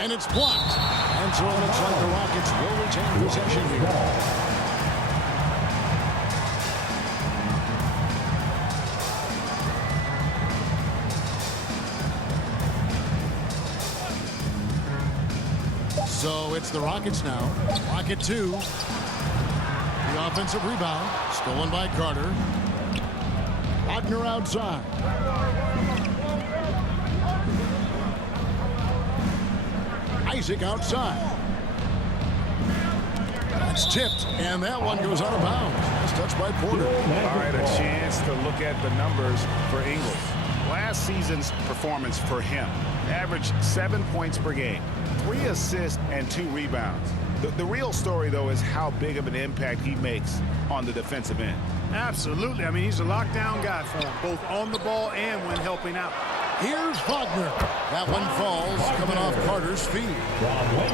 And it's blocked. And so it looks like the Rockets will retain possession here. So it's the Rockets now. Rocket 2. The offensive rebound. Stolen by Carter. Wagner outside. Isaac outside. That's tipped, and that one goes out of bounds. That's touched by Porter. All right, a chance to look at the numbers for Ingles. Last season's performance for him. Averaged 7 points per game, 3 assists, and 2 rebounds. The real story, though, is how big of an impact he makes on the defensive end. Absolutely. I mean, he's a lockdown guy for him, both on the ball and when helping out. Here's Wagner. That one falls coming off Carter's feet.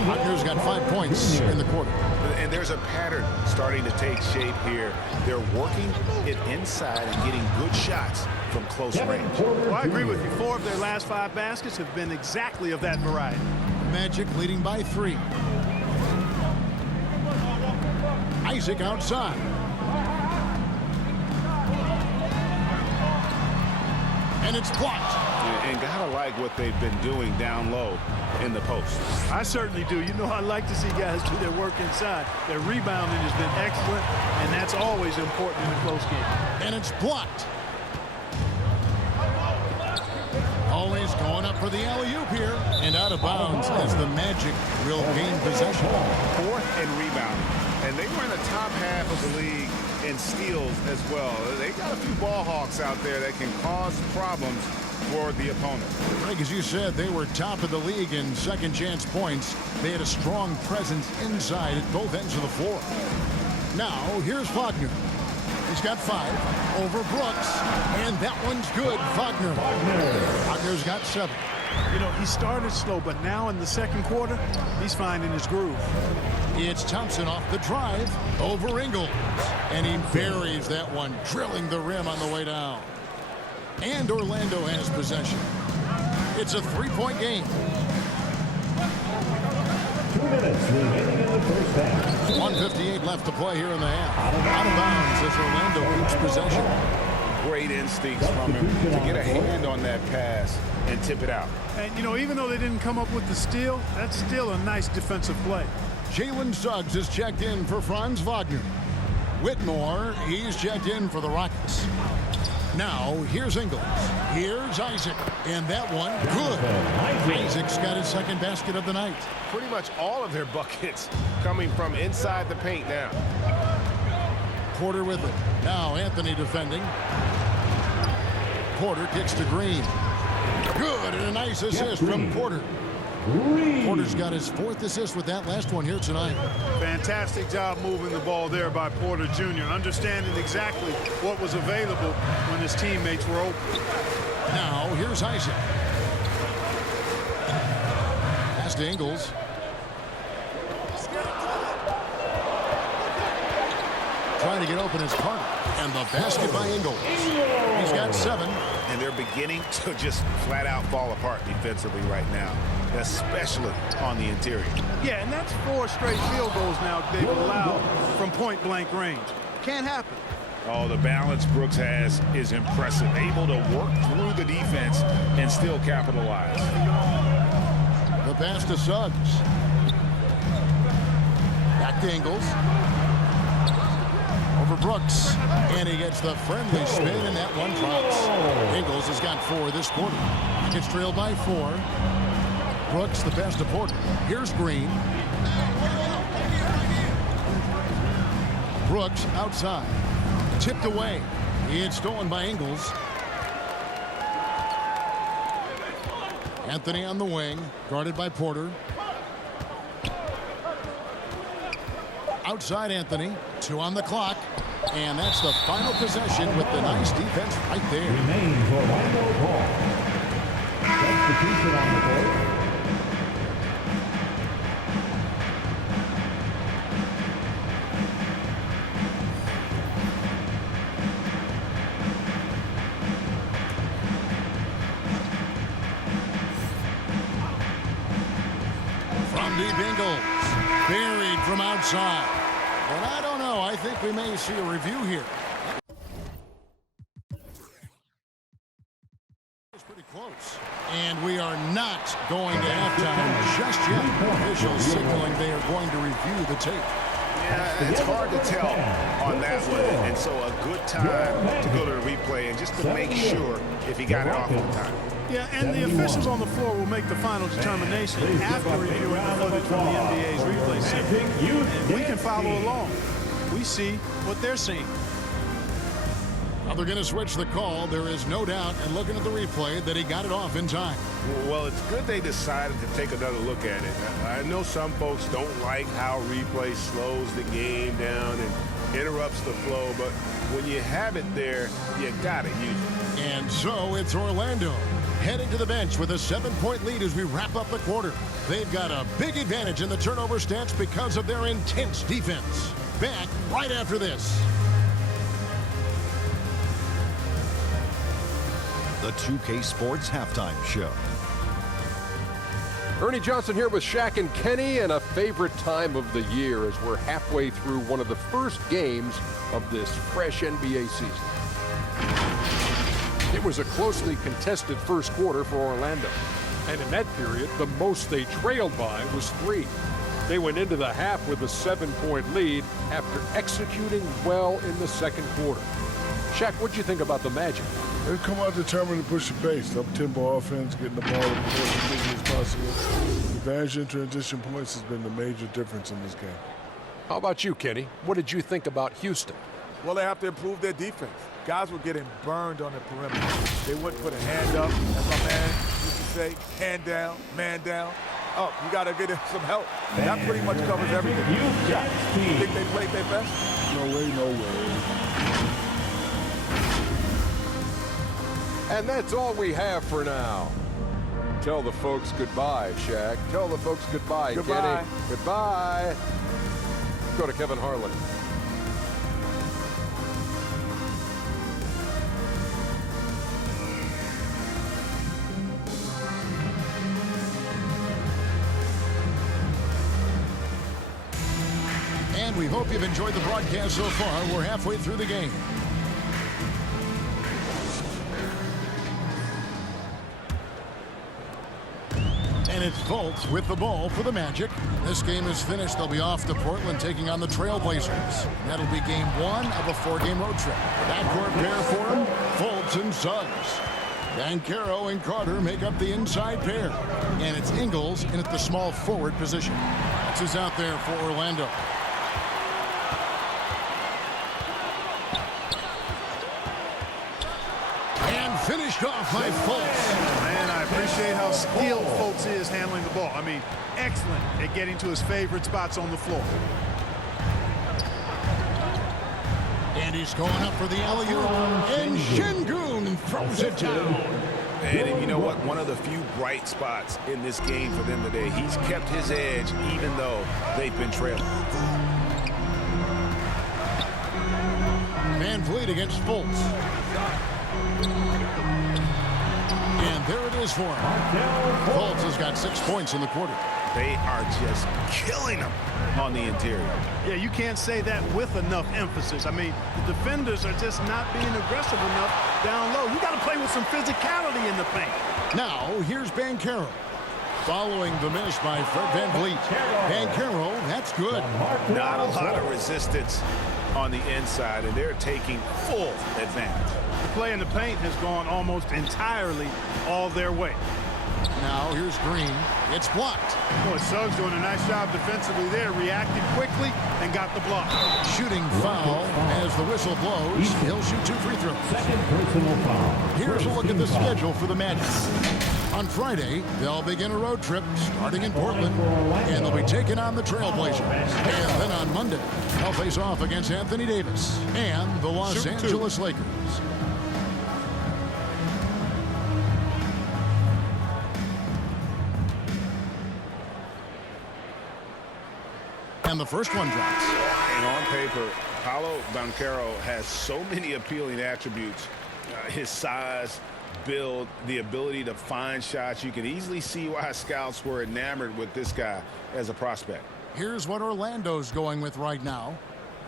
Wagner's got 5 points in the quarter. And there's a pattern starting to take shape here. They're working it inside and getting good shots from close range. Well, I agree with you. 4 of their last 5 baskets have been exactly of that variety. Magic leading by 3. Isaac outside. And it's blocked. And gotta like what they've been doing down low in the post. I certainly do. You know, I like to see guys do their work inside. Their rebounding has been excellent, and that's always important in a close game. And it's blocked. Always going up for the alley-oop here. And out of bounds as the Magic will gain possession. 4th and rebound. And they were in the top half of the league in steals as well. They got a few ball hawks out there that can cause problems for the opponent. Greg, as you said, they were top of the league in second chance points. They had a strong presence inside at both ends of the floor. Now, here's Wagner. He's got 5 over Brooks, and that one's good. Wagner's got 7. You know, he started slow, but now in the second quarter, he's finding his groove. It's Thompson off the drive over Ingles, and he buries that one, drilling the rim on the way down. And Orlando has possession. It's a 3-point game. 2 minutes remaining in the first half. 1:58 left to play here in the half. Out of bounds as Orlando keeps possession. Great instincts from him to get a hand on that pass and tip it out. And, you know, even though they didn't come up with the steal, that's still a nice defensive play. Jalen Suggs is checked in for Franz Wagner. Whitmore, he's checked in for the Rockets. Now, here's Ingles. Here's Isaac. And that one, good. Isaac's got his second basket of the night. Pretty much all of their buckets coming from inside the paint now. Porter with it. Now, Anthony defending. Porter kicks to Green. Good, and a nice assist from Porter. Porter's got his 4th assist with that last one here tonight. Fantastic job moving the ball there by Porter Jr., understanding exactly what was available when his teammates were open. Now, here's Isaac. Pass to Ingles. Trying to get open is Carter. And the basket by Ingles. He's got 7. And they're beginning to just flat out fall apart defensively right now, especially on the interior. Yeah, and that's 4 straight field goals now they've allowed from point-blank range. Can't happen. Oh, the balance Brooks has is impressive. Able to work through the defense and still capitalize. The pass to Suggs. Back to Ingles. Over Brooks. And he gets the friendly spin, and that one drops. Ingles has got 4 this quarter. Gets trailed by 4. Brooks, the pass to Porter. Here's Green. Brooks outside. Tipped away. It's stolen by Ingles. Anthony on the wing, guarded by Porter. Outside Anthony, 2 on the clock. And that's the final possession with the nice defense right there. Remains Orlando ball. Substitution on the board. From deep, Ingles. Buried from outside. But I don't know. I think we may see a review here. It's pretty close. And we are not going to halftime just yet. Officials signaling they are going to review the tape. Yeah, it's hard to tell on that one, and so a good time to go to the replay and just to make sure if he got it off on time. Yeah, and the officials on the floor will make the final determination after reviewing the footage from the NBA's replay center. And we can follow along. We see what they're seeing. Now they're going to switch the call. There is no doubt, and looking at the replay, that he got it off in time. Well, it's good they decided to take another look at it. I know some folks don't like how replay slows the game down and interrupts the flow, but when you have it there, you got to use it. And so it's Orlando heading to the bench with a 7-point lead as we wrap up the quarter. They've got a big advantage in the turnover stats because of their intense defense. Back right after this. The 2K Sports Halftime Show. Ernie Johnson here with Shaq and Kenny, and a favorite time of the year as we're halfway through one of the first games of this fresh NBA season. It was a closely contested first quarter for Orlando, and in that period, the most they trailed by was 3. They went into the half with a 7-point lead after executing well in the second quarter. Shaq, what'd you think about the Magic? They've come out determined to push the pace. Up-tempo offense, getting the ball as quickly as possible. Advantage in transition points has been the major difference in this game. How about you, Kenny? What did you think about Houston? Well, they have to improve their defense. Guys were getting burned on the perimeter. They wouldn't put a hand up, as my man used to say, hand down, man down. Oh, you got to get him some help. That pretty much covers everything. You think they played their best? No way, no way. And that's all we have for now. Tell the folks goodbye, Shaq. Tell the folks goodbye, Goodbye. Kenny. Goodbye. Go to Kevin Harlan. And we hope you've enjoyed the broadcast so far. We're halfway through the game. And it's Fultz with the ball for the Magic. This game is finished. They'll be off to Portland taking on the Trailblazers. That'll be game 1 of a 4-game road trip. Backcourt pair for him, Fultz and Suggs. Banchero and Carter make up the inside pair. And it's Ingles in at the small forward position. That's who's out there for Orlando. And finished off by Fultz. Man, I appreciate how skilled Fultz is handling the ball. I mean, excellent at getting to his favorite spots on the floor. And he's going up for the alley-oop. And Şengün throws it down. And you know what? One of the few bright spots in this game for them today. He's kept his edge even though they've been trailing. Van Vliet against Fultz. And there it is for him. Fultz has got 6 points in the quarter. They are just killing them on the interior. Yeah, you can't say that with enough emphasis. I mean, the defenders are just not being aggressive enough down low. You got to play with some physicality in the paint. Now, here's Banchero. Following the miss by Fred Van Vliet. Banchero, that's good. Not a lot of resistance on the inside, and they're taking full advantage. The play in the paint has gone almost entirely all their way. Now, here's Green. It's blocked. Boy, Suggs doing a nice job defensively there. Reacted quickly and got the block. Shooting foul as the whistle blows. He'll shoot 2 free throws. Second personal foul. Here's a look at the schedule for the Magic. On Friday, they'll begin a road trip starting in Portland, and they'll be taking on the Trailblazers. And then on Monday, they'll face off against Anthony Davis and the Los Angeles Lakers. And the first one drops. And on paper, Paolo Banchero has so many appealing attributes. His size, build, the ability to find shots. You can easily see why scouts were enamored with this guy as a prospect. Here's what Orlando's going with right now.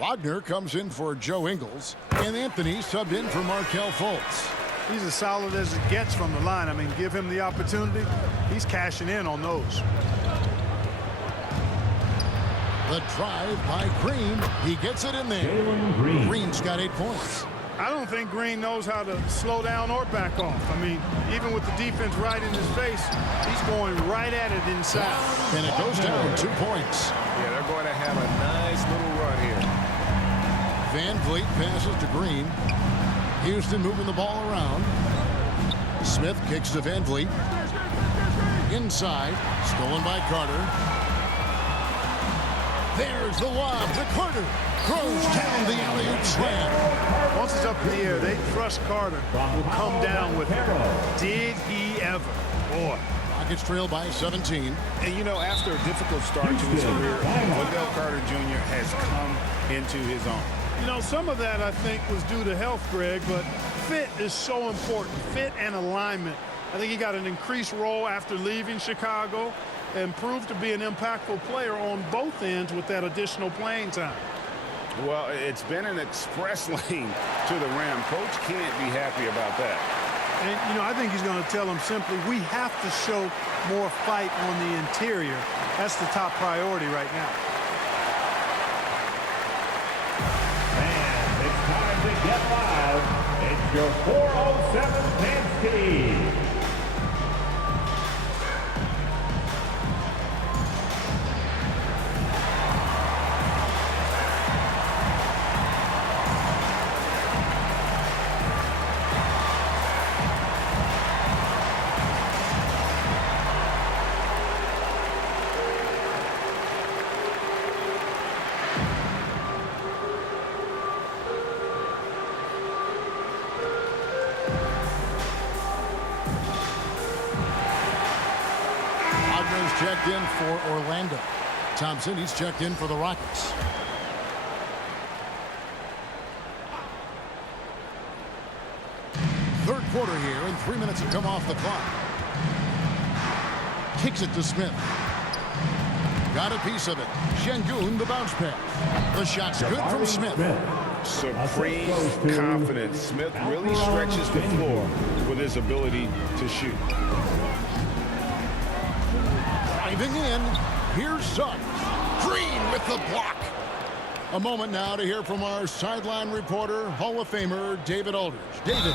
Wagner comes in for Joe Ingles, and Anthony subbed in for Markelle Fultz. He's as solid as it gets from the line. I mean, give him the opportunity. He's cashing in on those. The drive by Green. He gets it in there. Jalen Green. Green's got 8 points. I don't think Green knows how to slow down or back off. I mean, even with the defense right in his face, he's going right at it inside. And it goes down 2 points. Yeah, they're going to have a nice little run here. Van Vliet passes to Green. Houston moving the ball around. Smith kicks to Van Vliet. Inside, stolen by Carter. There's the lob to Carter. Throws down the alley-oop slam. Once it's up in the air, they trust Carter will come down with it. Did he ever? Boy. Rockets trail by 17. And, you know, after a difficult start to his career, Wendell Carter Jr. has come into his own. You know, some of that, I think, was due to health, Greg, but fit is so important. Fit and alignment. I think he got an increased role after leaving Chicago and proved to be an impactful player on both ends with that additional playing time. Well, it's been an express lane to the rim. Coach can't be happy about that. And, you know, I think he's going to tell them simply, we have to show more fight on the interior. That's the top priority right now. And it's time to get live. It's your 407 Penske. Checked in for Orlando. Thompson, he's checked in for the Rockets. Third quarter here, and 3 minutes have come off the clock. Kicks it to Smith. Got a piece of it. Şengün, the bounce pass. The shot's good from Smith. Supreme confidence. Smith really stretches the floor with his ability to shoot. Driving in, here's Suggs. Green with the block. A moment now to hear from our sideline reporter, Hall of Famer David Aldridge. David.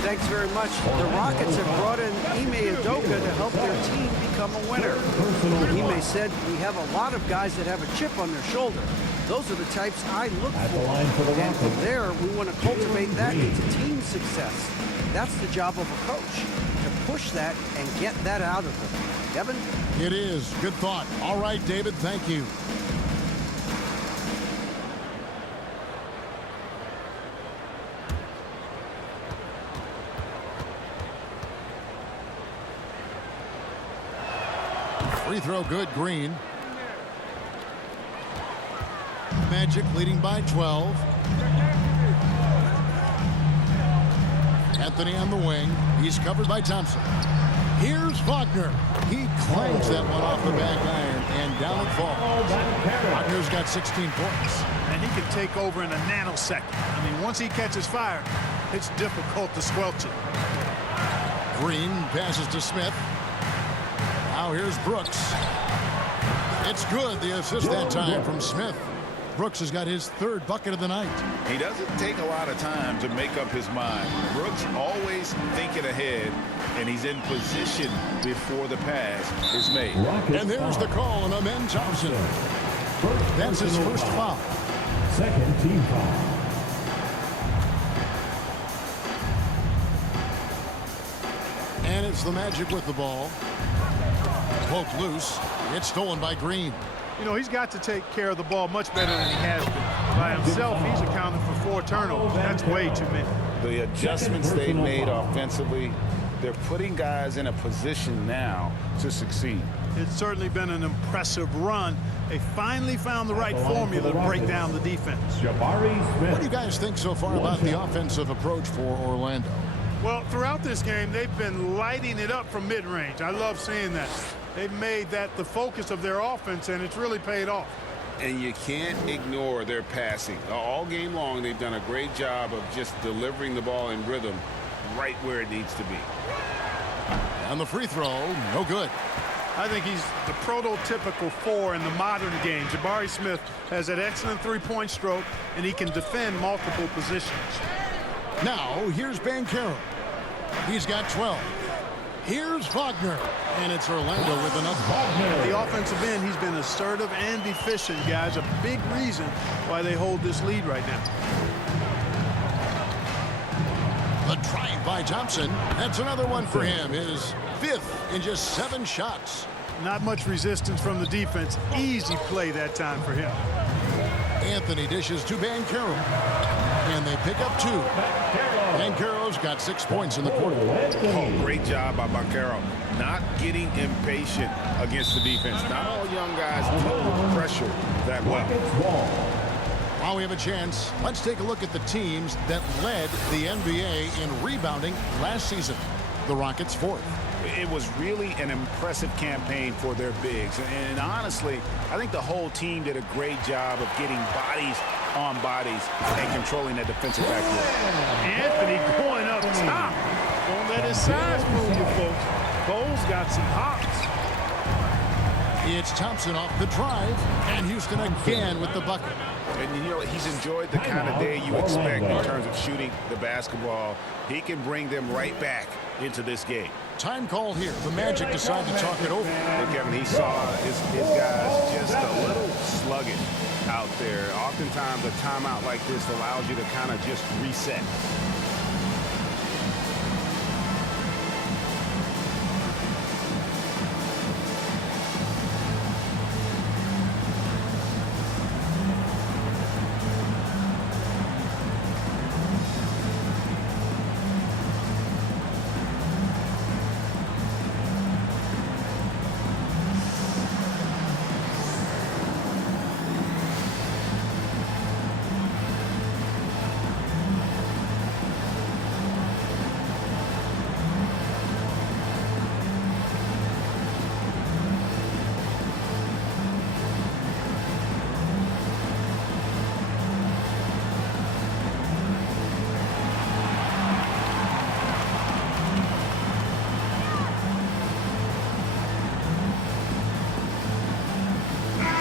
Thanks very much. The Rockets have brought in Ime Udoka to help their team become a winner. Ime said, we have a lot of guys that have a chip on their shoulder. Those are the types I look for. And from there, we want to cultivate that into team success. That's the job of a coach, to push that and get that out of them. Kevin? It is. Good thought. All right, David, thank you. Free throw good, Green. Magic leading by 12. Anthony on the wing. He's covered by Thompson. Here's Wagner. He clangs that one off the back iron, and down it falls. Wagner's got 16 points. And he can take over in a nanosecond. I mean, once he catches fire, it's difficult to squelch it. Green passes to Smith. Now here's Brooks. It's good. The assist that time from Smith. Brooks has got his third bucket of the night. He doesn't take a lot of time to make up his mind. Brooks always thinking ahead, and he's in position before the pass is made. And there's the call on Amen Thompson. That's his first foul. Second team foul. And it's the Magic with the ball. Poked loose. It's stolen by Green. You know, he's got to take care of the ball much better than he has been. By himself, he's accounted for 4 turnovers. That's way too many. The adjustments they made offensively, they're putting guys in a position now to succeed. It's certainly been an impressive run. They finally found the right formula to break down the defense. Jabari Smith. What do you guys think so far about the offensive approach for Orlando? Well, throughout this game, they've been lighting it up from mid-range. I love seeing that. They've made that the focus of their offense, and it's really paid off. And you can't ignore their passing. All game long, they've done a great job of just delivering the ball in rhythm right where it needs to be. And the free throw, no good. I think he's the prototypical 4 in the modern game. Jabari Smith has an excellent three-point stroke, and he can defend multiple positions. Now, here's Banchero. He's got 12. Here's Wagner, and it's Orlando with another ball. At the offensive end, he's been assertive and efficient, guys. A big reason why they hold this lead right now. The drive by Thompson. That's another one for him. His 5th in just 7 shots. Not much resistance from the defense. Easy play that time for him. Anthony dishes to Banchero, and they pick up 2. Banchero's got 6 points in the quarter. Oh, great job by Banchero. Not getting impatient against the defense. Not all young guys deal with pressure that well. While we have a chance, let's take a look at the teams that led the NBA in rebounding last season. The Rockets 4th. It was really an impressive campaign for their bigs. And honestly, I think the whole team did a great job of getting bodies on bodies and controlling that defensive backcourt. Anthony going up top. Don't let his size fool you, folks. Cole's got some hops. It's Thompson off the drive, and Houston again with the bucket. And you know, he's enjoyed the kind of day you expect in terms of shooting the basketball. He can bring them right back into this game. Time called here. The Magic decide to talk it over. And Kevin, he saw his guys just a little sluggish out there. Oftentimes, a timeout like this allows you to kind of just reset.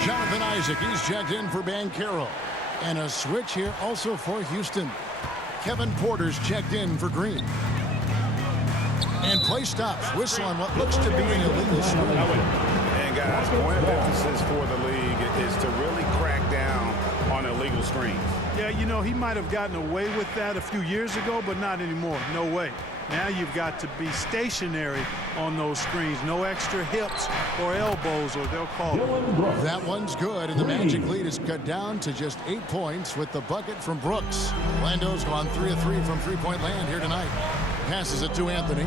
Jonathan Isaac, he's checked in for Banchero. And a switch here also for Houston. Kevin Porter's checked in for Green. And play stops. Whistle on what looks to be an illegal swing. And guys, point of emphasis for the league is to really crack down on illegal screens. Yeah, you know, he might have gotten away with that a few years ago, but not anymore. No way. Now you've got to be stationary on those screens. No extra hips or elbows, or they'll call it. That one's good, and the Magic lead is cut down to just 8 points with the bucket from Brooks. Orlando's gone 3 of 3 from three-point land here tonight. Passes it to Anthony.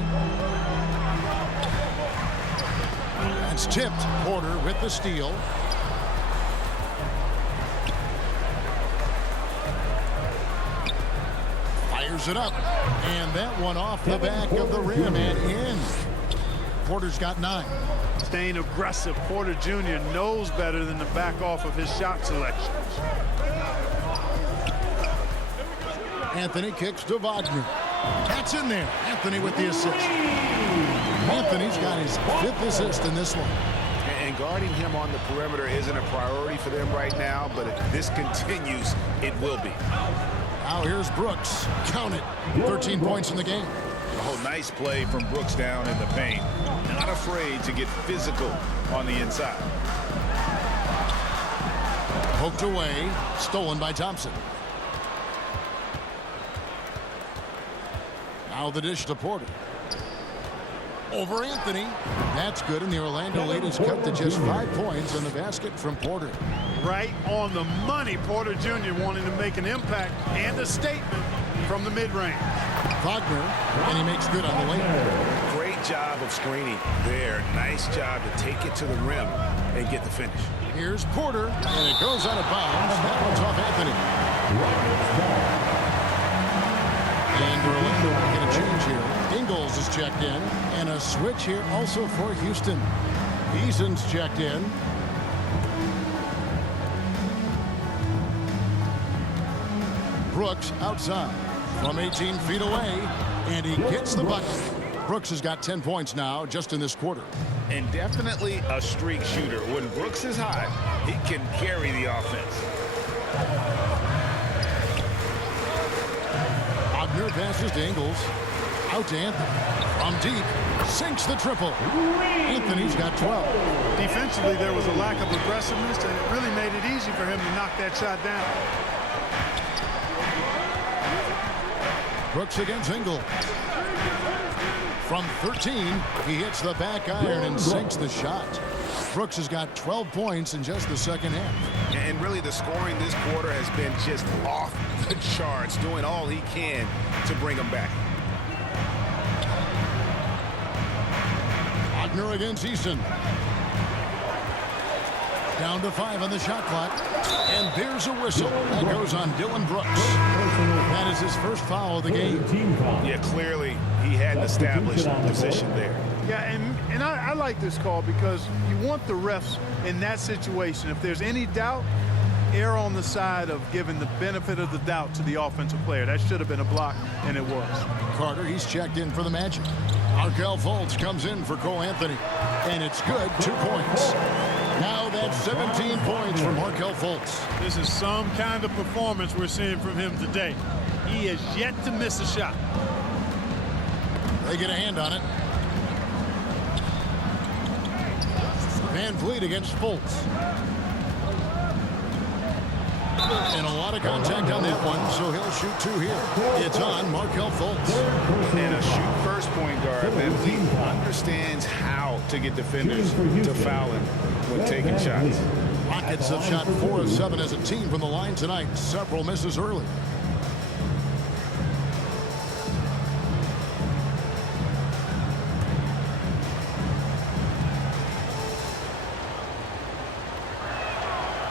That's tipped. Porter with the steal. Fires it up. And that one off the back of the rim and in. Porter's got 9. Staying aggressive. Porter Jr. knows better than to back off of his shot selections. Anthony kicks to Wagner. That's in there. Anthony with the assist. Anthony's got his 5th assist in this one. And guarding him on the perimeter isn't a priority for them right now, but if this continues, it will be. Now here's Brooks. Count it. 13 points in the game. Oh, nice play from Brooks down in the paint. Not afraid to get physical on the inside. Poked away. Stolen by Thompson. Now the dish to Porter. Over Anthony. That's good, and the Orlando lead is cut to just 5 points in the basket from Porter. Right on the money. Porter Jr. wanting to make an impact and a statement from the mid-range. Wagner, and he makes good on the lane. Great job of screening there. Nice job to take it to the rim and get the finish. Here's Porter, and it goes out of bounds. That one's off Anthony. And Orlando will get a change here. Ingles is checked in. And a switch here also for Houston. Eason's checked in. Brooks outside from 18 feet away. And he gets the bucket. Brooks has got 10 points now just in this quarter. And definitely a streak shooter. When Brooks is hot, he can carry the offense. Wagner passes to Ingles. Out to Anthony. From deep. Sinks the triple. Anthony's got 12. Defensively, there was a lack of aggressiveness, and it really made it easy for him to knock that shot down. Brooks against Ingles. From 13, he hits the back iron and sinks the shot. Brooks has got 12 points in just the second half. And really the scoring this quarter has been just off the charts, doing all he can to bring them back. Wagner against Easton. Down to 5 on the shot clock. And there's a whistle. That goes on Dylan Brooks. That is his first foul of the game. Yeah, clearly he had an established position there. Yeah, and I like this call because you want the refs in that situation. If there's any doubt, err on the side of giving the benefit of the doubt to the offensive player. That should have been a block, and it was. Carter, he's checked in for the Magic. Markelle Fultz comes in for Cole Anthony. And it's good, 2 points. Now that's 17 points for Markelle Fultz. This is some kind of performance we're seeing from him today. He has yet to miss a shot. They get a hand on it. Van Vliet against Fultz. And a lot of contact on that one, so he'll shoot 2 here. It's on Markelle Fultz. And a shoot-first point guard, Van Vliet understands how to get defenders to foul him when taking shots. Rockets have shot 4 of 7 as a team from the line tonight. Several misses early.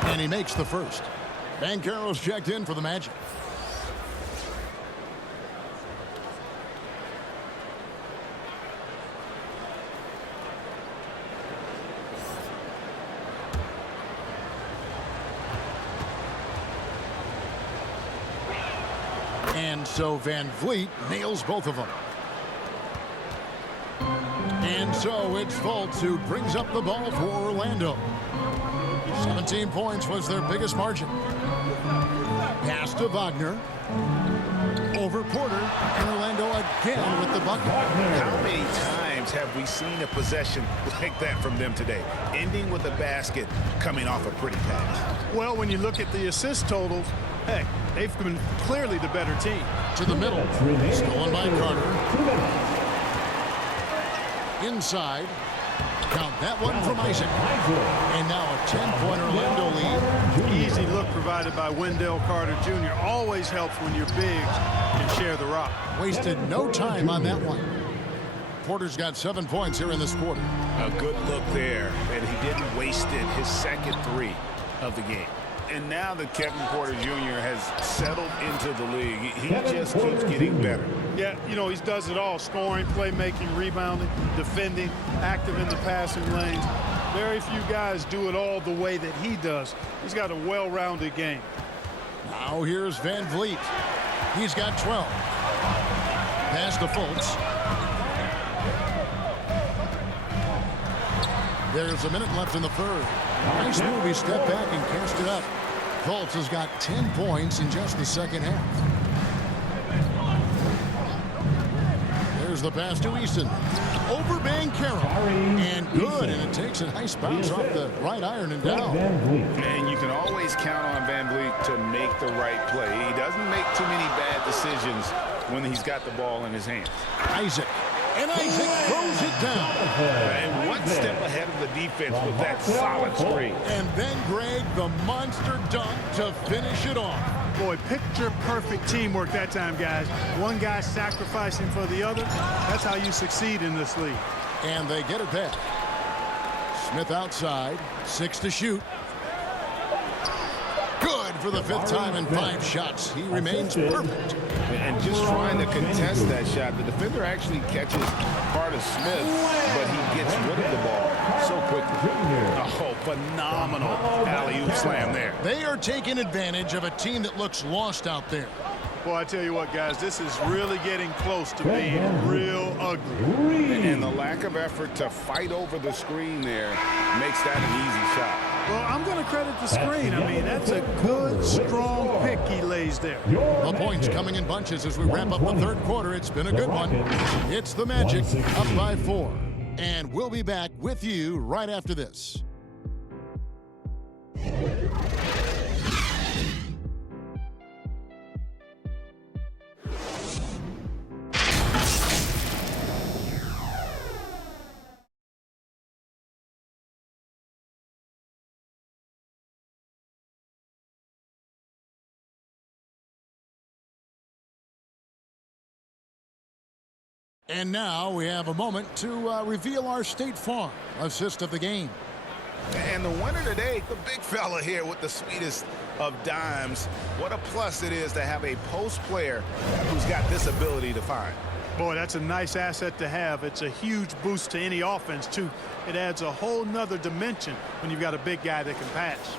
And he makes the first. Banchero's checked in for the Magic. And so Van Vliet nails both of them. And so it's Fultz who brings up the ball for Orlando. 17 points was their biggest margin. Pass to Wagner. Over Porter. And Orlando again with the bucket. How many times have we seen a possession like that from them today? Ending with a basket coming off a pretty pass. Well, when you look at the assist totals, heck, they've been clearly the better team. To the middle. Stolen by Carter. Inside. Count that one from Isaac. And now a 10-point Orlando lead. Easy look provided by Wendell Carter Jr. Always helps when your bigs can share the rock. Wasted no time on that one. Porter's got 7 points here in this quarter. A good look there, and he didn't waste it. His second 3 of the game. And now that Kevin Porter Jr. has settled into the league, he just keeps getting better. Yeah, you know, he does it all. Scoring, playmaking, rebounding, defending, active in the passing lanes. Very few guys do it all the way that he does. He's got a well-rounded game. Now here's Van Vliet. He's got 12. Pass to Fultz. There's a minute left in the third. Nice move. He stepped back and cast it up. Fultz has got 10 points in just the second half. There's the pass to Easton. Over Banchero. And good. And it takes a nice bounce off the right iron and down. And you can always count on Van Vliet to make the right play. He doesn't make too many bad decisions when he's got the ball in his hands. Isaac. And Isaac throws it down. And one step ahead of the defense with that solid screen. And then, Greg, the monster dunk to finish it off. Boy, picture-perfect teamwork that time, guys. One guy sacrificing for the other. That's how you succeed in this league. And they get it back. Smith outside. 6 to shoot. Good for the 5th time in 5 shots. He remains perfect. And just trying to contest that shot, the defender actually catches part of Smith, but he gets rid of the ball so quickly. Oh, phenomenal alley-oop slam there. They are taking advantage of a team that looks lost out there. Well, I tell you what, guys, this is really getting close to being real ugly. And the lack of effort to fight over the screen there makes that an easy shot. Well, I'm going to credit the screen. I mean, that's a good, strong pick he lays there. The points coming in bunches as we wrap up the 3rd quarter. It's been a good one. It's the Magic up by 4. And we'll be back with you right after this. And now we have a moment to reveal our State Farm assist of the game. And the winner today, the big fella here with the sweetest of dimes. What a plus it is to have a post player who's got this ability to find. Boy, that's a nice asset to have. It's a huge boost to any offense, too. It adds a whole nother dimension when you've got a big guy that can pass.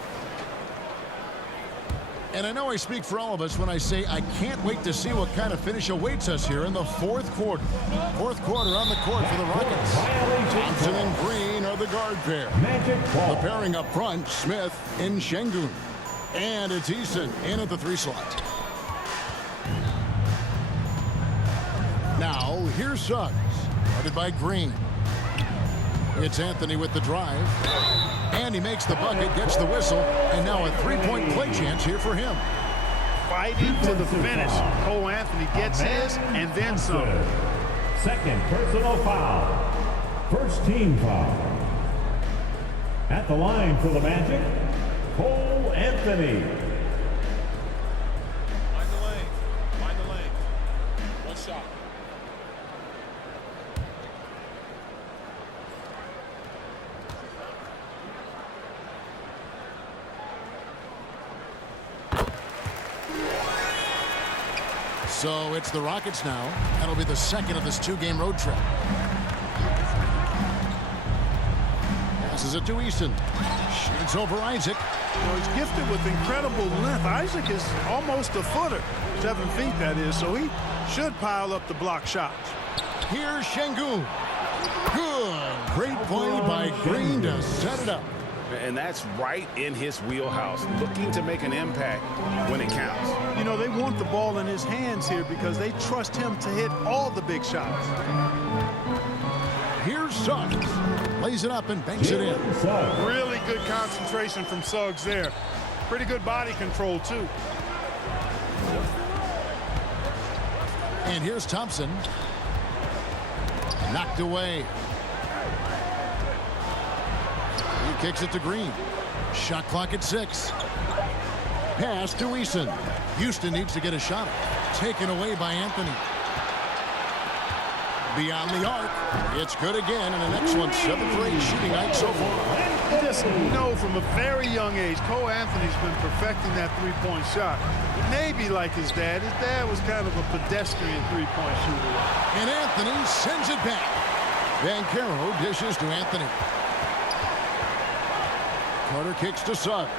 And I know I speak for all of us when I say I can't wait to see what kind of finish awaits us here in the 4th quarter. 4th quarter on the court for the Rockets. Thompson and Green are the guard pair. The pairing up front, Smith and Şengün. And it's Eason in at the 3 slot. Now, here's Suggs, guarded by Green. It's Anthony with the drive. And he makes the bucket, gets the whistle, and now a 3-point play chance here for him. Fighting to the finish. Cole Anthony gets his and then some. 2nd personal foul. 1st team foul. At the line for the Magic, Cole Anthony. Find the lane. Find the lane. One shot. So it's the Rockets now. That'll be the 2nd of this 2-game road trip. Passes it to Eason. Shoots over Isaac. Well, he's gifted with incredible length. Isaac is almost a footer. 7 feet, that is. So he should pile up the block shots. Here's Şengün. Good. Great play by Green to set it up. And that's right in his wheelhouse, looking to make an impact when it counts. You know, they want the ball in his hands here because they trust him to hit all the big shots. Here's Suggs. Lays it up and banks it in. Really good concentration from Suggs there. Pretty good body control, too. And here's Thompson. Knocked away. He kicks it to Green. Shot clock at 6. Pass to Eason. Houston needs to get a shot. Taken away by Anthony. Beyond the arc. It's good again, and an excellent 7 for 8 shooting night so far. You just know from a very young age, Cole Anthony's been perfecting that 3-point shot. It may be like his dad. His dad was kind of a pedestrian 3-point shooter. And Anthony sends it back. Banchero dishes to Anthony. Carter kicks to Suggs.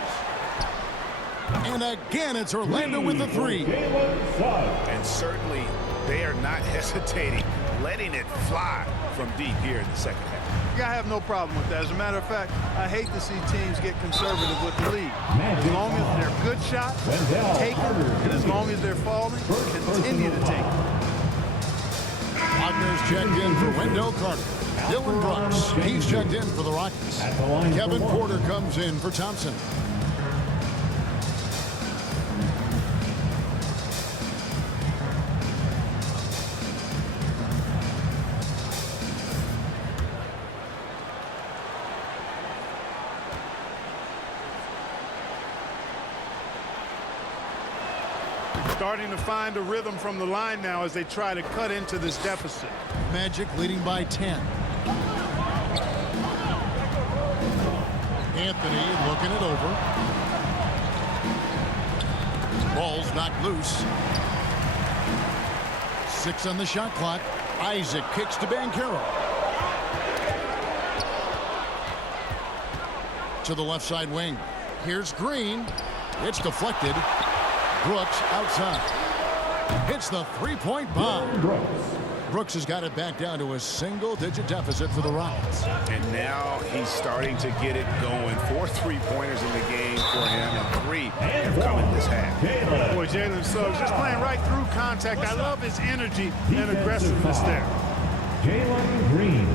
And again, it's Orlando with the 3. And certainly, they are not hesitating, letting it fly from deep here in the 2nd half. I have no problem with that. As a matter of fact, I hate to see teams get conservative with the lead. As long as they're good shots, take them. And as long as they're falling, continue to take them. Wagner's checked in for Wendell Carter. Dylan Brooks, he's checked in for the Rockets. Kevin Porter comes in for Thompson. Starting to find a rhythm from the line now as they try to cut into this deficit. Magic leading by 10. Anthony looking it over. Ball's knocked loose. 6 on the shot clock. Isaac kicks to Banchero. To the left side wing. Here's Green. It's deflected. Brooks outside. Hits the three-point bomb. Brooks has got it back down to a single-digit deficit for the Rockets. And now he's starting to get it going. 4 3-pointers in the game for him, and 3 have come in this half. Boy, Jalen Suggs just playing right through contact. I love his energy and aggressiveness there. Jalen Green.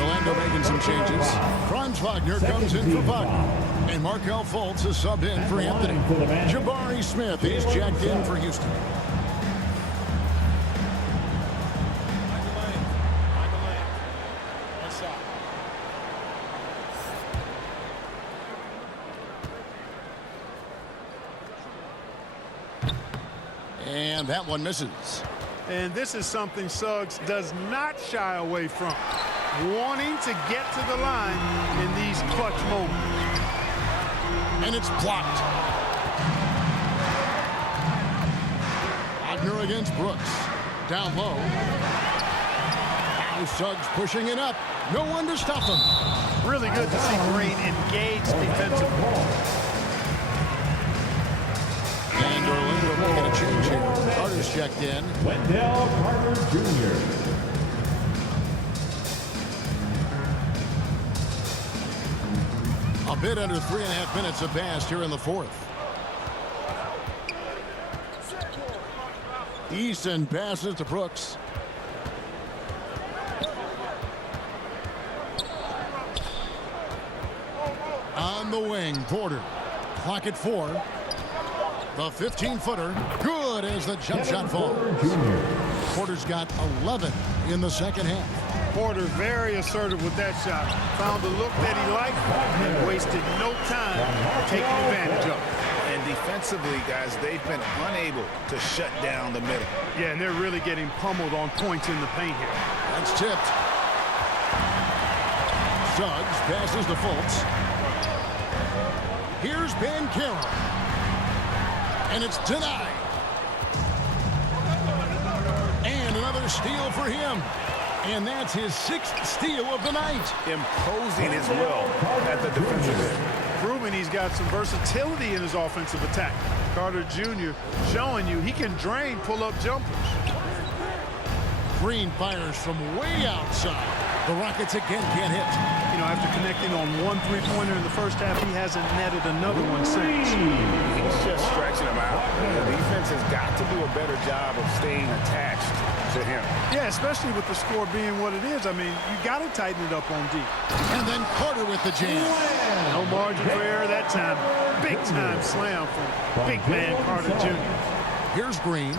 Orlando making some changes. Franz Wagner comes in for Wagner. And Markelle Fultz is subbed in for Anthony. Jabari Smith is jacked in for Houston. And that one misses. And this is something Suggs does not shy away from. Wanting to get to the line in these clutch moments. And it's blocked. Wagner against Brooks. Down low. Now Suggs pushing it up. No one to stop him. Really good to see Green engaged defensively. And Orlando making a change here. Carter's checked in. Wendell Carter Jr. A bit under 3.5 minutes have passed here in the fourth. Easton passes to Brooks. On the wing, Porter. Clock at 4. The 15-footer. Good as the jump shot falls. Porter's got 11 in the second half. Porter very assertive with that shot. Found the look that he liked and wasted no time taking advantage of it. And defensively, guys, they've been unable to shut down the middle. Yeah, and they're really getting pummeled on points in the paint here. That's tipped. Suggs passes to Fultz. Here's Banchero. And it's denied. And another steal for him. And that's his 6th steal of the night. Imposing his will at the defensive end. Proving he's got some versatility in his offensive attack. Carter Jr. showing you he can drain pull-up jumpers. Green fires from way outside. The Rockets again can't hit. You know, after connecting on 1 3-pointer in the first half, he hasn't netted another one since. He's just stretching him out. The defense has got to do a better job of staying attached to him. Yeah, especially with the score being what it is. I mean, you got to tighten it up on D. And then Carter with the jam. No margin for error that time. Big time slam from big man Carter Jr. Here's Green.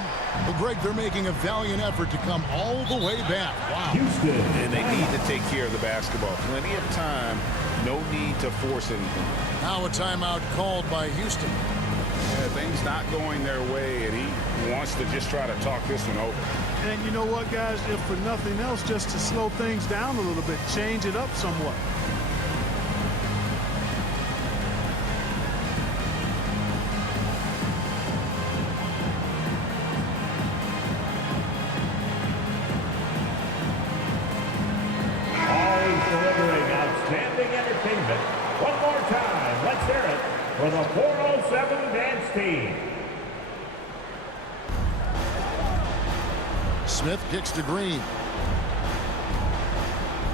Well, Greg, they're making a valiant effort to come all the way back. Wow. Houston. And they need to take care of the basketball. Plenty of time. No need to force anything. Now a timeout called by Houston. Yeah, things not going their way, and he wants to just try to talk this one over. And you know what, guys? If for nothing else, just to slow things down a little bit, change it up somewhat. Always delivering outstanding entertainment. One more time, let's hear it for the 407 dance team. Smith kicks to Green.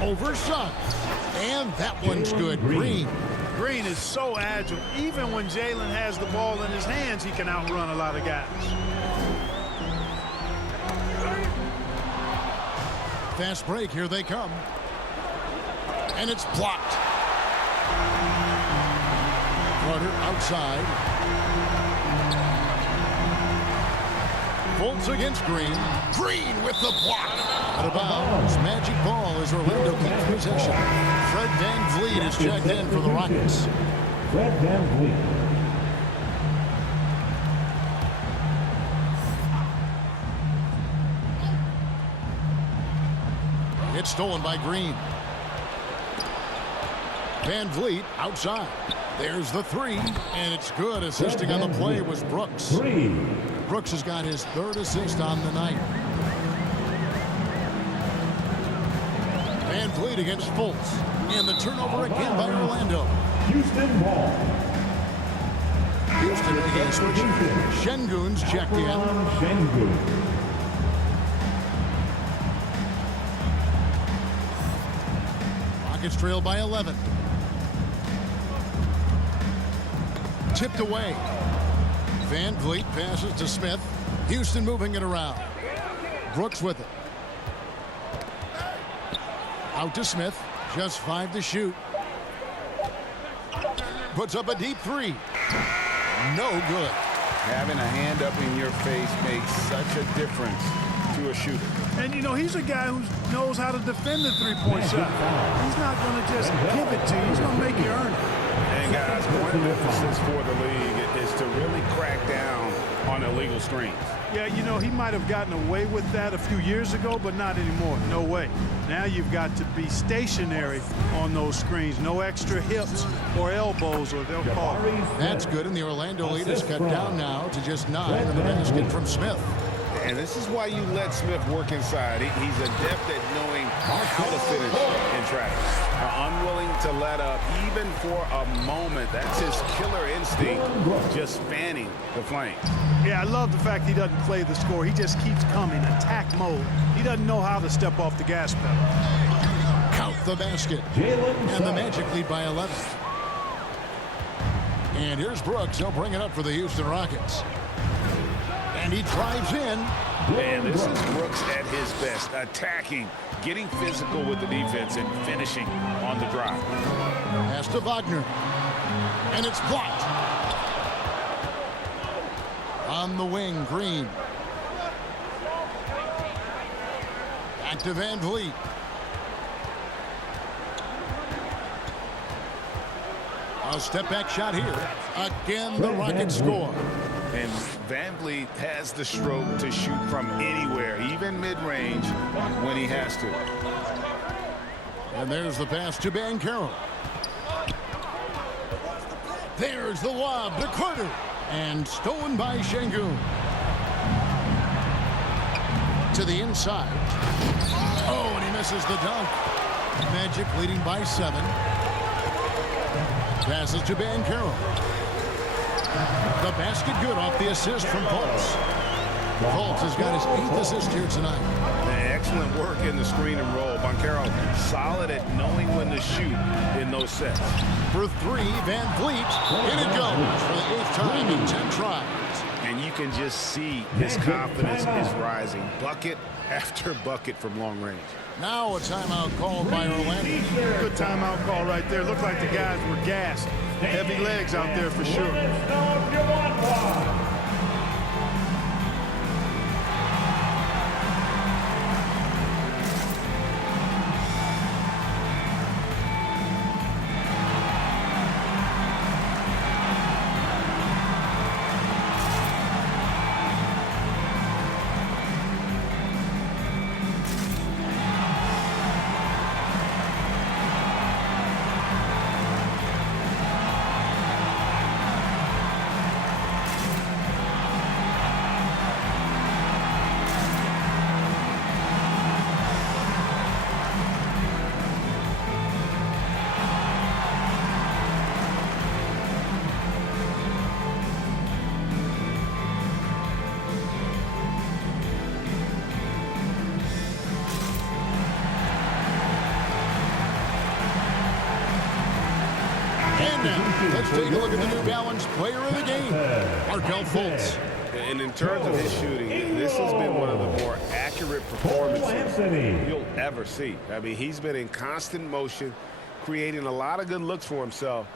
Over Suggs. And that one's good. Green. Green is so agile. Even when Jalen has the ball in his hands, he can outrun a lot of guys. Fast break. Here they come. And it's blocked. Carter outside. Fultz against Green. Green with the block. Out of bounds. Magic ball as Orlando keeps possession. Fred VanVleet is checked in for the Rockets. Fred VanVleet. It's stolen by Green. VanVleet outside. There's the three, and it's good. Assisting on the play was Brooks. Brooks has got his 3rd assist on the night. Van Vliet against Fultz. And the turnover again by Orlando. Houston ball. Houston again switching. Şengün's checked in. Şengün. Rockets trail by 11. Tipped away. Van Vliet passes to Smith. Houston moving it around. Brooks with it. Out to Smith. Just 5 to shoot. Puts up a deep 3. No good. Having a hand up in your face makes such a difference to a shooter. And, you know, he's a guy who knows how to defend the three-point shot. He's not going to just give it to you. He's going to make you earn it. And, guys, one emphasis for the league is to really crack down on illegal screens. Yeah, you know, he might have gotten away with that a few years ago, but not anymore. No way. Now you've got to be stationary on those screens. No extra hips or elbows, or they'll call it. That's good, and the Orlando lead is cut down now to just 9 on the basket from Smith. And this is why you let Smith work inside. He's adept at knowing how to finish in traffic. Unwilling to let up even for a moment. That's his killer instinct, just fanning the flames. Yeah, I love the fact he doesn't play the score. He just keeps coming, attack mode. He doesn't know how to step off the gas pedal. Count the basket. And the Magic lead by 11. And here's Brooks. He'll bring it up for the Houston Rockets. And he drives in. And this is Brooks at his best, attacking, getting physical with the defense, and finishing on the drive. Pass to Wagner. And it's blocked. On the wing, Green. Back to Van Vliet. A step-back shot here. Again, the Rockets score. And Van Vliet has the stroke to shoot from anywhere, even mid-range, when he has to. And there's the pass to Banchero. There's the lob to Carter. And stolen by Şengün. To the inside. Oh, and he misses the dunk. Magic leading by 7. Passes to Banchero. The basket good off the assist from Fultz. Fultz has got his 8th assist here tonight. Excellent work in the screen and roll. Banchero solid at knowing when to shoot in those sets. For 3, Van Vliet. In it goes for the 8th time in 10 tries. And you can just see his confidence is rising. Bucket after bucket from long range. Now a timeout called by Orlando. Good timeout call right there. Looked like the guys were gassed. Heavy legs out there for sure. Let's take a look at the New Balance player of the game, Markelle Fultz. And in terms of his shooting, this has been one of the more accurate performances you'll ever see. I mean, he's been in constant motion, creating a lot of good looks for himself.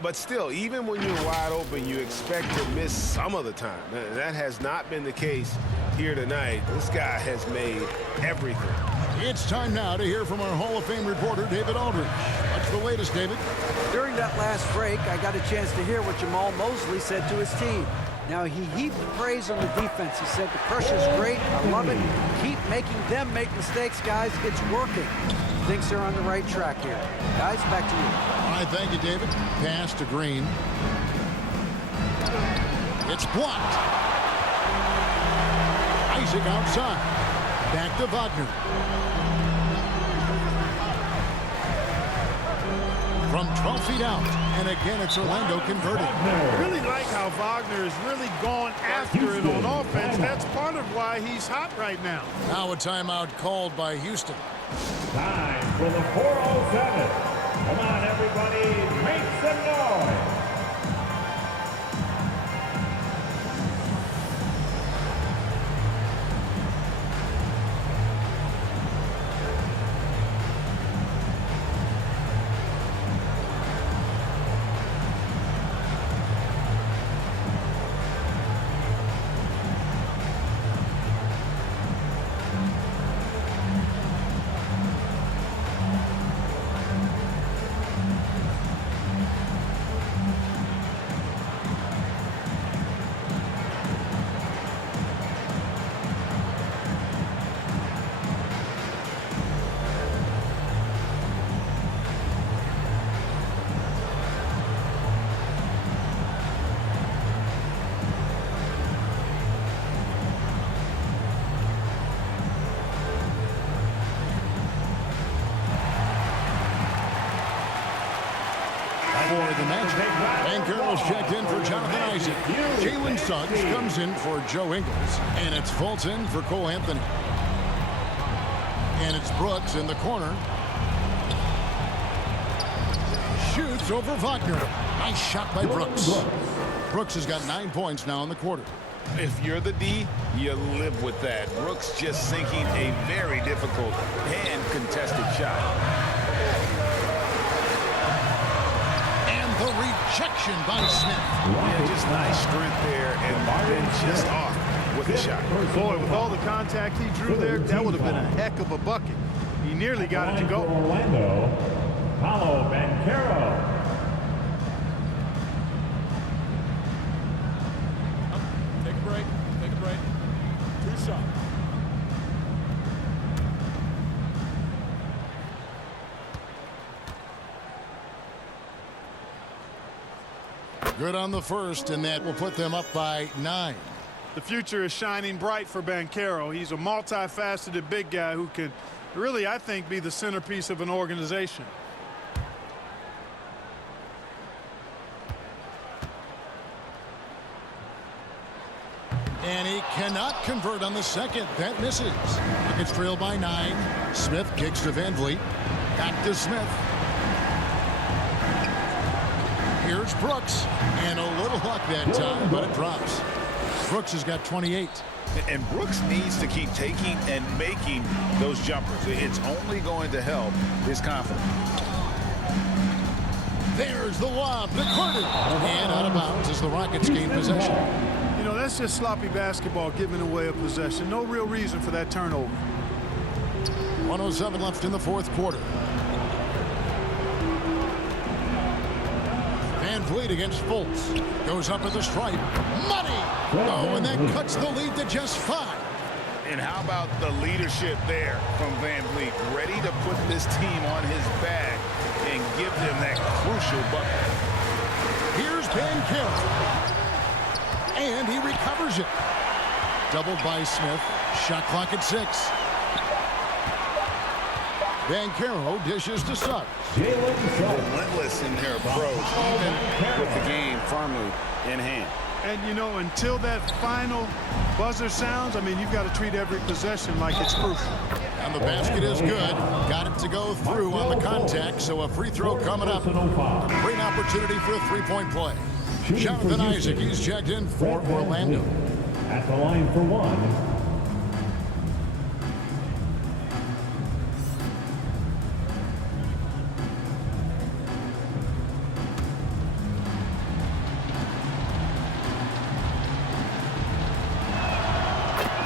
But still, even when you're wide open, you expect to miss some of the time. That has not been the case here tonight. This guy has made everything. It's time now to hear from our Hall of Fame reporter, David Aldridge. What's the latest, David? During that last break, I got a chance to hear what Jamal Mosley said to his team. Now, he heaped praise on the defense. He said, the pressure's great. I love it. Keep making them make mistakes, guys. It's working. Thinks they're on the right track here. Guys, back to you. All right, thank you, David. Pass to Green. It's blocked. Isaac outside. Back to Wagner. From 12 feet out. And again, it's Orlando converted. I really like how Wagner is really gone after it on offense. That's part of why he's hot right now. Now a timeout called by Houston. Time for the 407. Come on, everybody, make some noise. Banchero's checked in for Jonathan Isaac. Jalen Suggs comes in for Joe Ingles. And it's Fulton for Cole Anthony. And it's Brooks in the corner. Shoots over Wagner. Nice shot by Brooks. Brooks has got 9 points now in the quarter. If you're the D, you live with that. Brooks just sinking a very difficult hand-contested shot. The rejection by Smith. Yeah, just nice strength there and then just off with the shot. Boy, with all the contact he drew there, that would have been a heck of a bucket. He nearly got it to go. Orlando, Paolo Banchero. Take a break. Take a break. 2 shots. Good on the first, and that will put them up by 9. The future is shining bright for Banchero. He's a multifaceted big guy who can really, I think, be the centerpiece of an organization. And he cannot convert on the second. That misses. Rockets trail by 9. Smith kicks to Van Vliet. Back to Smith. Here's Brooks. And a little luck that time, but it drops. Brooks has got 28. And Brooks needs to keep taking and making those jumpers. It's only going to help his confidence. There's the lob, McCurdy. And out of bounds as the Rockets gain possession. You know, that's just sloppy basketball, giving away a possession. No real reason for that turnover. 1:07 left in the fourth quarter. Van Vliet against Fultz. Goes up at the stripe. Money! Oh, and that cuts the lead to just 5. And how about the leadership there from Van Vliet? Ready to put this team on his back and give them that crucial bucket. Here's Banchero. And he recovers it. Doubled by Smith. Shot clock at 6. Banchero dishes to Suggs. Relentless in their approach, even with the game firmly in hand. And, you know, until that final buzzer sounds, I mean, you've got to treat every possession like it's crucial. And the basket is good. Got it to go through on the contact, so a free throw coming up. Great opportunity for a three-point play. Jonathan Isaac, he's checked in for Orlando. At the line for 1.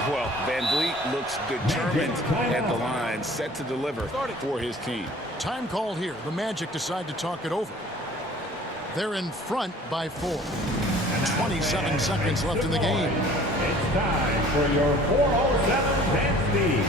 Well, Van Vliet looks determined at the line, set to deliver for his team. Time called here. The Magic decide to talk it over. They're in front by 4. And 27 seconds left in the game. It's time for your 407 dance league.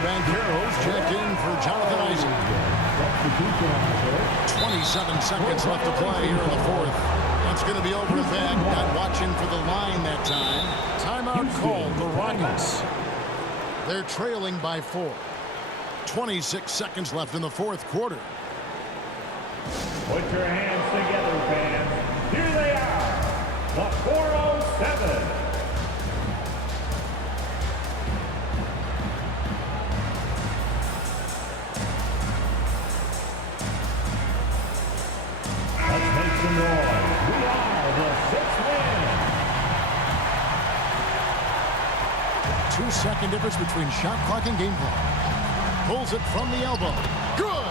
Banchero's checked in for Jonathan Isaac. 27 seconds left to play here in the fourth. That's going to be over the back. Not watching for the line that time. Timeout called the Rockets. They're trailing by 4. 26 seconds left in the fourth quarter. Put your hands together, fans. Here they are, the 407. We are the 6th win. 2-second difference between shot clock and game clock. Pulls it from the elbow. Good!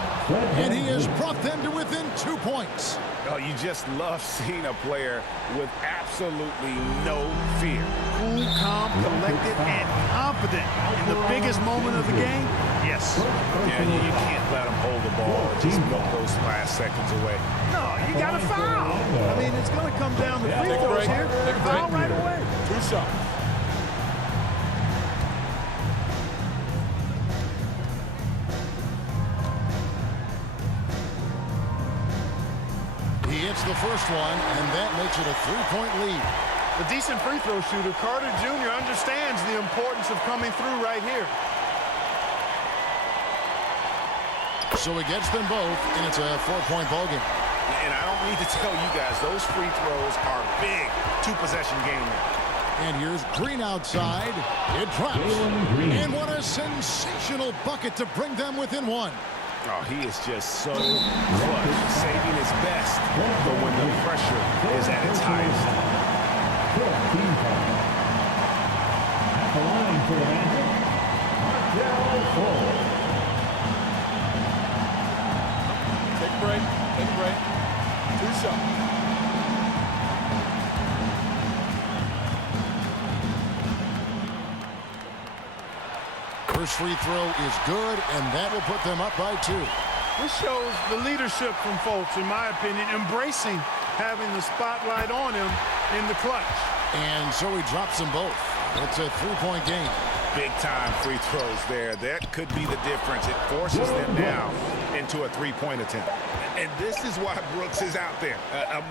And he has brought them to within 2 points. Oh, you just love seeing a player with absolutely no fear. Cool, calm, collected, and confident in the biggest moment of the game. Yes. Yeah, you can't let him hold the ball and just milk those last seconds away. No, you got to foul. I mean, it's going to come down to free throws here. Foul right away. 2 shots. He hits the first one, and that makes it a 3-point lead. The decent free throw shooter, Carter Jr., understands the importance of coming through right here. So he gets them both, and it's a 4-point ballgame. And I don't need to tell you guys, those free throws are big 2-possession game. And here's Green outside. It drops. And what a sensational bucket to bring them within 1. Oh, he is just so clutch, saving his best for when the pressure is at its highest. At the line for the Magic, Markelle Fultz. Take a break. Take a break. 2 shots. First free throw is good, and that will put them up by 2. This shows the leadership from Fultz, in my opinion, embracing having the spotlight on him in the clutch. And so he drops them both. It's a 3-point game. Big-time free throws there. That could be the difference. It forces them now into a 3-point attempt. And this is why Brooks is out there.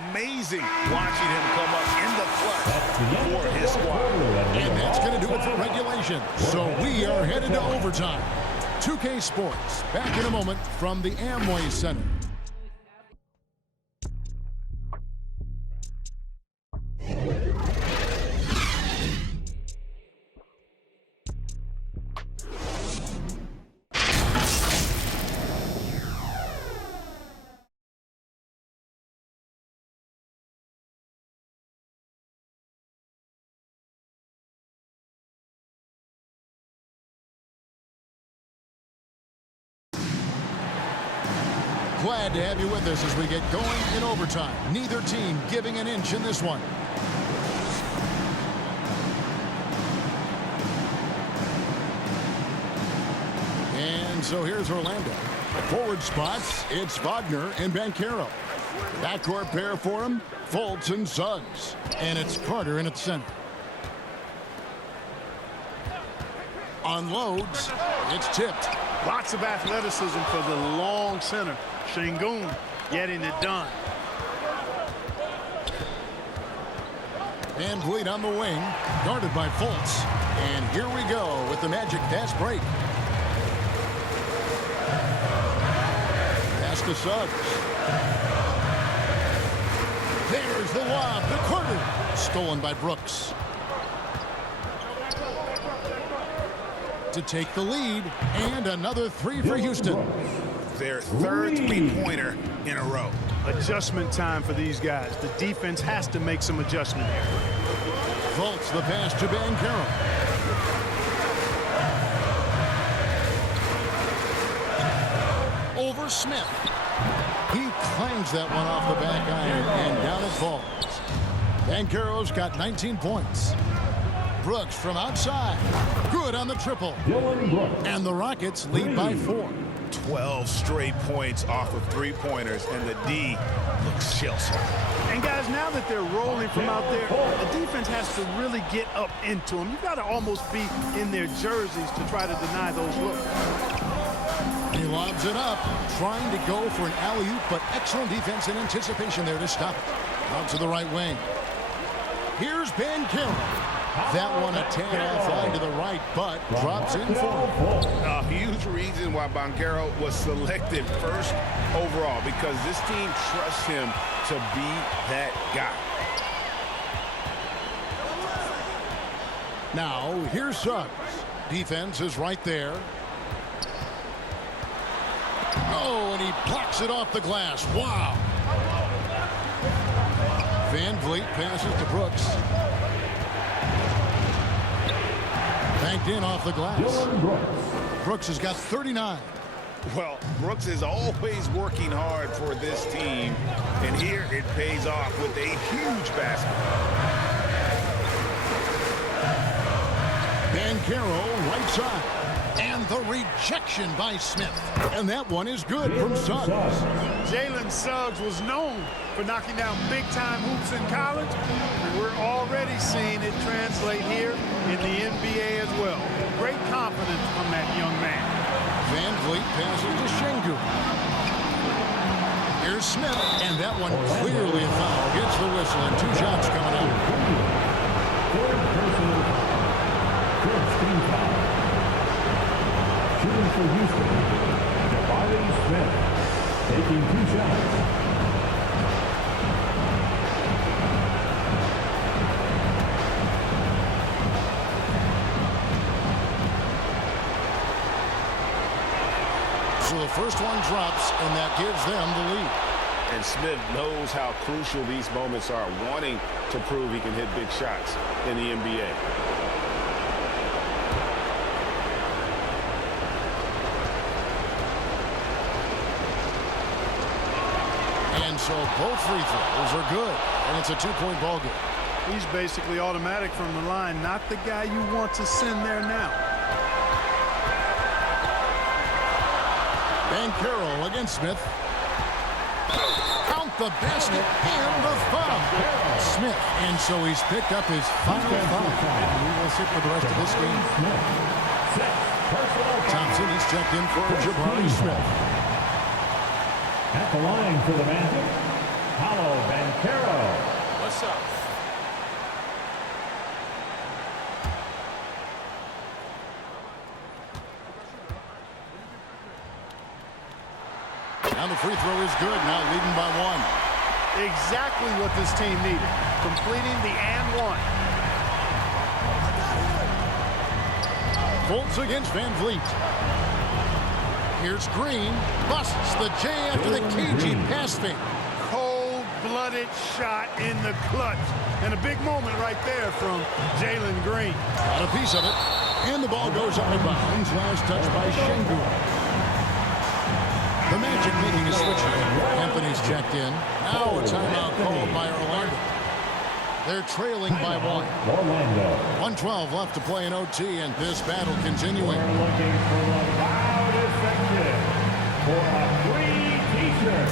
Amazing watching him come up in the clutch for his squad. And that's going to do it for regulation. So we are headed to overtime. 2K Sports, back in a moment from the Amway Center. Glad to have you with us as we get going in overtime. Neither team giving an inch in this one. And so here's Orlando. Forward spots, it's Wagner and Banchero. Backcourt pair for him, Fultz and Suggs. And it's Carter in at center. Unloads, it's tipped. Lots of athleticism for the long center. Şengün getting it done. Van Vliet on the wing, guarded by Fultz. And here we go with the Magic fast break. Pass to Suggs. There's the lob to Carter. Stolen by Brooks. To take the lead, and another three for Houston. Their third three-pointer in a row. Adjustment time for these guys. The defense has to make some adjustment here. Fultz the pass to Banchero. Over Smith. He clangs that one off the back iron, and down it falls. Banchero's got 19 points. Brooks from outside. Good on the triple. And the Rockets lead by 4. 12 straight points off of three-pointers, and the D looks shell-shocked. And guys, now that they're rolling from out there, the defense has to really get up into them. You've got to almost be in their jerseys to try to deny those looks. He lobs it up, trying to go for an alley-oop, but excellent defense and anticipation there to stop it. Out to the right wing. Here's Banchero. That one a tad offline to the right, but drops in for him. A huge reason why Banchero was selected first overall, because this team trusts him to be that guy. Now, here's Suggs. Defense is right there. Oh, and he blocks it off the glass. Wow. Van Vliet passes to Brooks. Banked in off the glass. Brooks has got 39. Well, Brooks is always working hard for this team, and here it pays off with a huge basket. Banchero right side. And the rejection by Smith. And that one is good from Suggs. Jalen Suggs was known for knocking down big-time hoops in college. And we're already seeing it translate here in the NBA as well. Great confidence from that young man. Van Vliet passes to Şengün. Here's Smith, and that one clearly a foul. Gets the whistle, and 2 shots coming up. Shooting for Houston, Jabari Smith, taking 2 shots. So the first one drops, and that gives them the lead. And Smith knows how crucial these moments are, wanting to prove he can hit big shots in the NBA. And so both free throws are good, and it's a 2-point ball game. He's basically automatic from the line, not the guy you want to send there now. Banchero against Smith. Count the basket and the foul. Smith, and so he's picked up his final foul. And he will sit for the rest of this game. Thompson is checked in for Jabari Smith. At the line for the Magic, Paolo Banchero. What's up? Now the free throw is good, now leading by 1. Exactly what this team needed, completing the and one. Fultz against Van Vliet. Here's Green, busts the J after the KG pass fake. Cold-blooded shot in the clutch. And a big moment right there from Jalen Green. Got a piece of it, and the ball goes out of bounds. Last touch by Şengün. The Magic making a switch here. Anthony's checked in. Now a timeout called by Orlando. They're trailing by 1. Orlando. 1:12 left to play in OT, and this battle continuing. We're looking for the loudest section for a free t-shirt.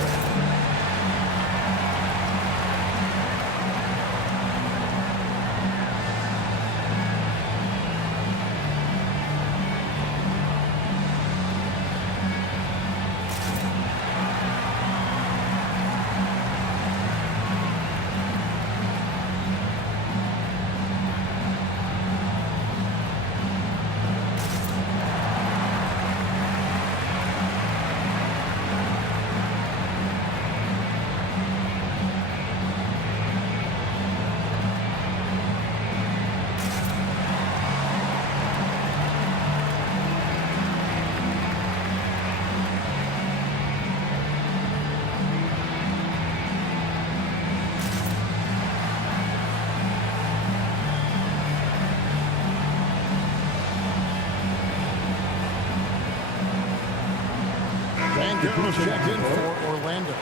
Banchero's checked in for Orlando.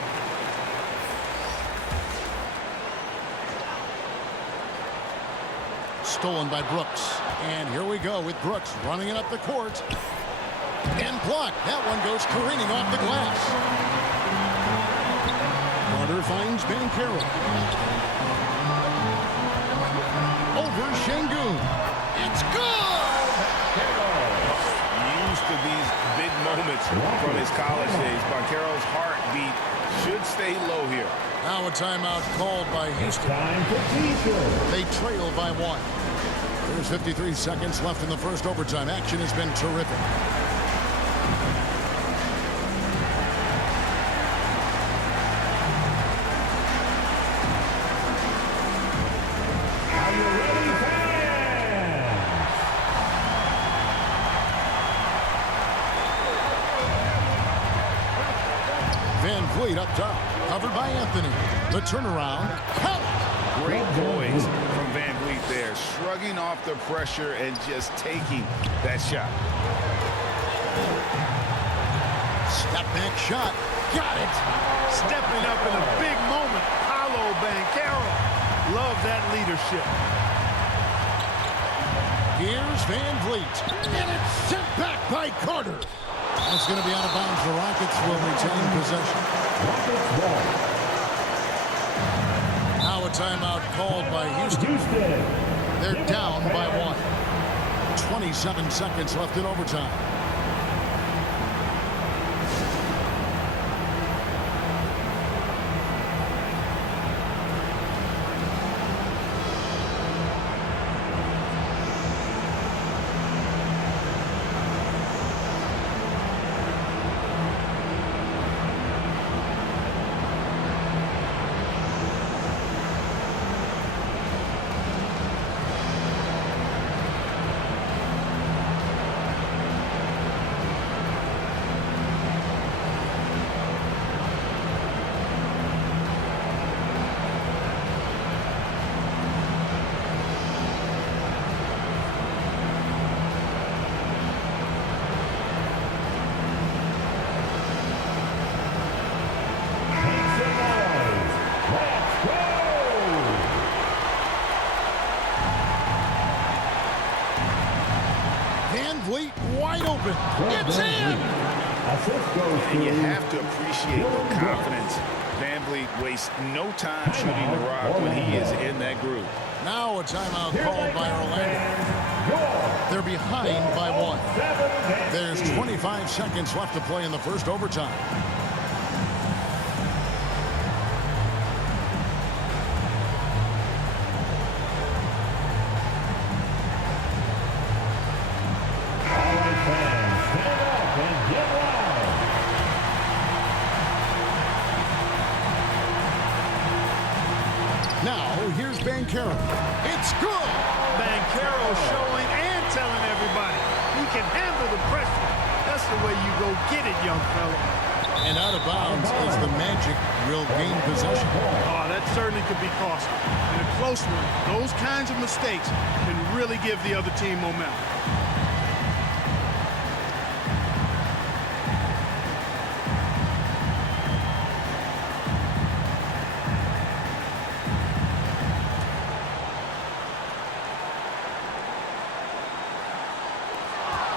Stolen by Brooks. And here we go with Brooks running it up the court. And blocked. That one goes careening off the glass. Carter finds Banchero. Over Şengün. It's good! Used to these big moments from his college days. Banchero's heartbeat should stay low here. Now a timeout called by Houston. Time for T-shirt. They trail by 1. There's 53 seconds left in the first overtime. Action has been terrific. Are you ready, fans? Van Vliet up top. Covered by Anthony. The turnaround. Count it! Great poise from Van Vliet there, shrugging off the pressure and just taking that shot. Step back shot. Got it! Stepping up in a big moment, Paolo Banchero. Love that leadership. Here's Van Vliet. And it's sent back by Carter. That's going to be out of bounds. The Rockets will retain possession. Rockets ball. Now a timeout called by Houston. They're down by 1. 27 seconds left in overtime. Van Vliet wide open. It's in! And you have to appreciate the confidence. Van Vliet wastes no time shooting the rock when he is in that groove. Now a timeout called by Orlando. They're behind by 1. There's 25 seconds left to play in the first overtime. Now, here's Banchero. It's good! Banchero showing and telling everybody he can handle the pressure. That's the way you go get it, young fella. And out of bounds is the Magic. Will gain possession. Oh, that certainly could be costly. In a close one, those kinds of mistakes can really give the other team momentum.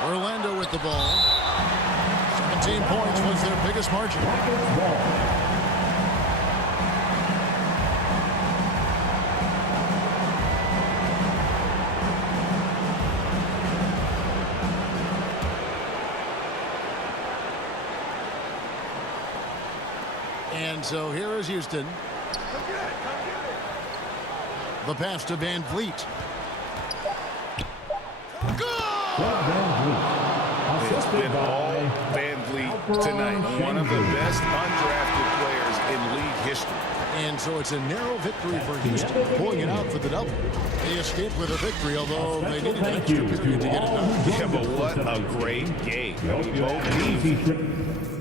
Orlando with the ball. 17 points was their biggest margin. And so here is Houston. The pass to Van Vliet. It's been all Van Vliet tonight. One of the best undrafted players in league history. And so it's a narrow victory for Houston, pulling it out for the double. They escaped with a victory, although they needed an extra period to get it done. Yeah, but what a great game. Both teams